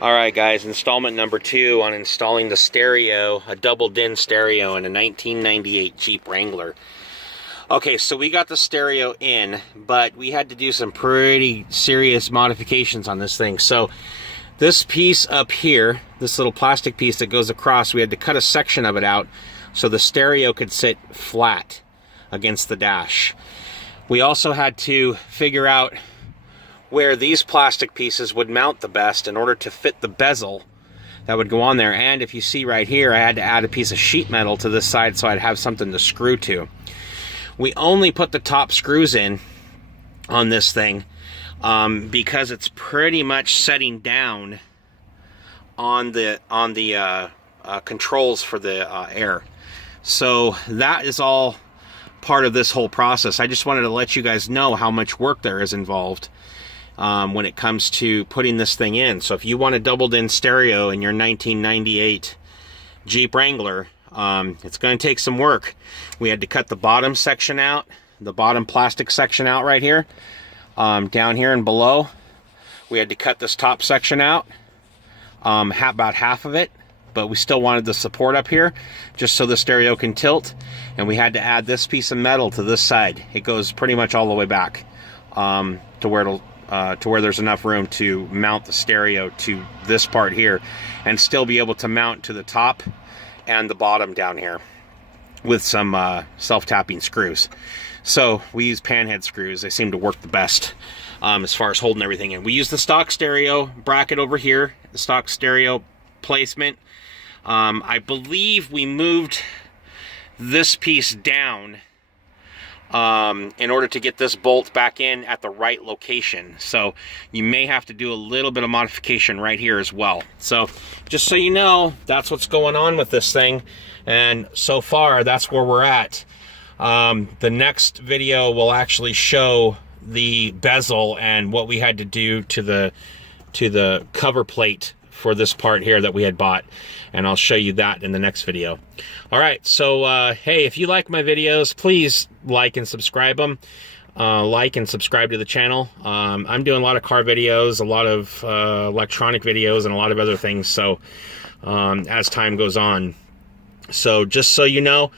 Alright guys, installment number 2 on installing the stereo, a double din stereo in a 1998 Jeep Wrangler. Okay, so we got the stereo in, but we had to do some pretty serious modifications on this thing. So this piece up here, this little plastic piece that goes across, we had to cut a section of it out so the stereo could sit flat against the dash. We also had to figure out where these plastic pieces would mount the best in order to fit the bezel that would go on there. And if you see right here, I had to add a piece of sheet metal to this side so I'd have something to screw to. We only put the top screws in on this thing because it's pretty much setting down on the controls for the air. So that is all part of this whole process. I just wanted to let you guys know how much work there is involved when it comes to putting this thing in. So if you want a double din stereo in your 1998 Jeep Wrangler, it's going to take some work. We had to cut the bottom section out, the bottom plastic section out right here, down here and below. We had to cut this top section out, about half of it, but we still wanted the support up here just so the stereo can tilt. And we had to add this piece of metal to this side. It goes pretty much all the way back to where there's enough room to mount the stereo to this part here and still be able to mount to the top and the bottom down here with some self-tapping screws. So we use panhead screws. They seem to work the best as far as holding everything in. We use the stock stereo bracket over here, the stock stereo placement. I believe we moved this piece down in order to get this bolt back in at the right location. So you may have to do a little bit of modification right here as well. So just so you know, that's what's going on with this thing. And so far, that's where we're at. The next video will actually show the bezel and what we had to do to the cover plate for this part here that we had bought, and I'll show you that in the next video. All right, so hey, if you like my videos, please like and subscribe them. Like and subscribe to the channel. I'm doing a lot of car videos, a lot of electronic videos, and a lot of other things, so as time goes on. So just so you know,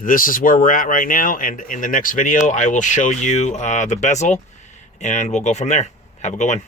this is where we're at right now, and in the next video I will show you the bezel, and we'll go from there. Have a good one.